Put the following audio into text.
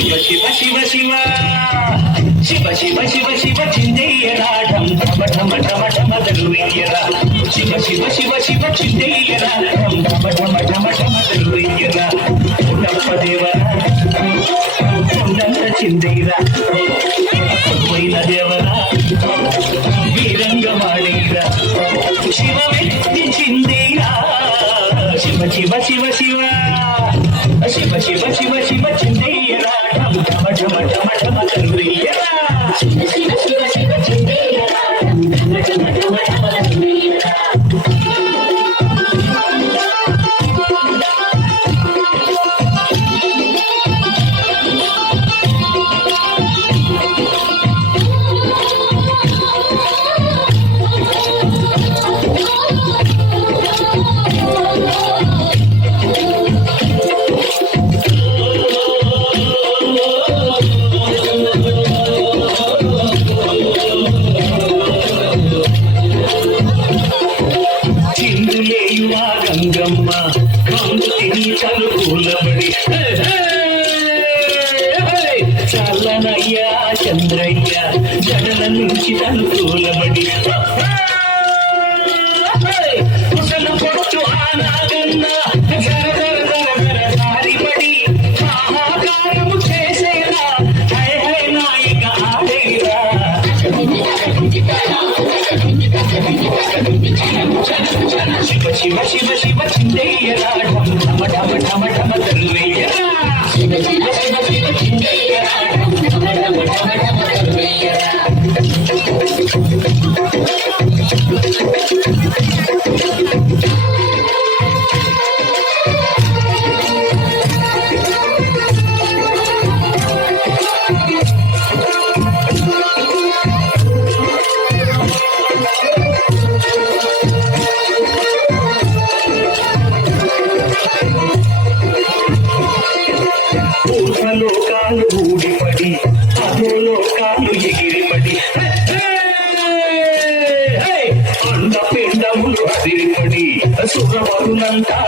శివ శివ శివ శివ శివ శివ శివ శివ చిందయ్యరా ఢం ఢమ ఢమ ఢమ ఢమ దరువయ్యరా శివ శివ శివ శివ చిందయ్యరా ఢం ఢమ ఢమ ఢమ ఢమ దరువయ్యరా కొండప్ప దేవరా కొండంత చిందయ్యరా పోయిన దేవరా వీరంగమాడైరా శివమెత్తి చిందయ్యరా శివ శివ శివ శివ శివ శివ శివ శివ చిందయ్యరా ఢమ ఢమ ఢమ ఢమ ఢమ దరువయ్యరా శివ శివ శివ శివ చిందయ్యరా ఢమ ఢమ ఢమ ఢమ దరువయ్యరా గంగమ్మ కాంతిని చలుకూలబడి చల్లనయ్యా చంద్రయ్య జడల నుంచి తనుకూలబడి ముసలు పొట్టు ఆ నాగన్న దారిపడి ఆహాకారము చేసేరా హై హై నాయక ఆడేరా శివ శివ శివ శివ చిందయ్యరా ఢమ ఢమ ఢమ ఢమ ఢమ దరువయ్యరా శివ శివ శివ శివ చిందయ్యరా ఢమ ఢమ ఢమ ఢమ దరువయ్యరా పూర్వలోకాలు ఊడిపడి అధోలోకాలు ఎగిరిపడి అండ పిండములు అదిరిపడి సురవరులంతా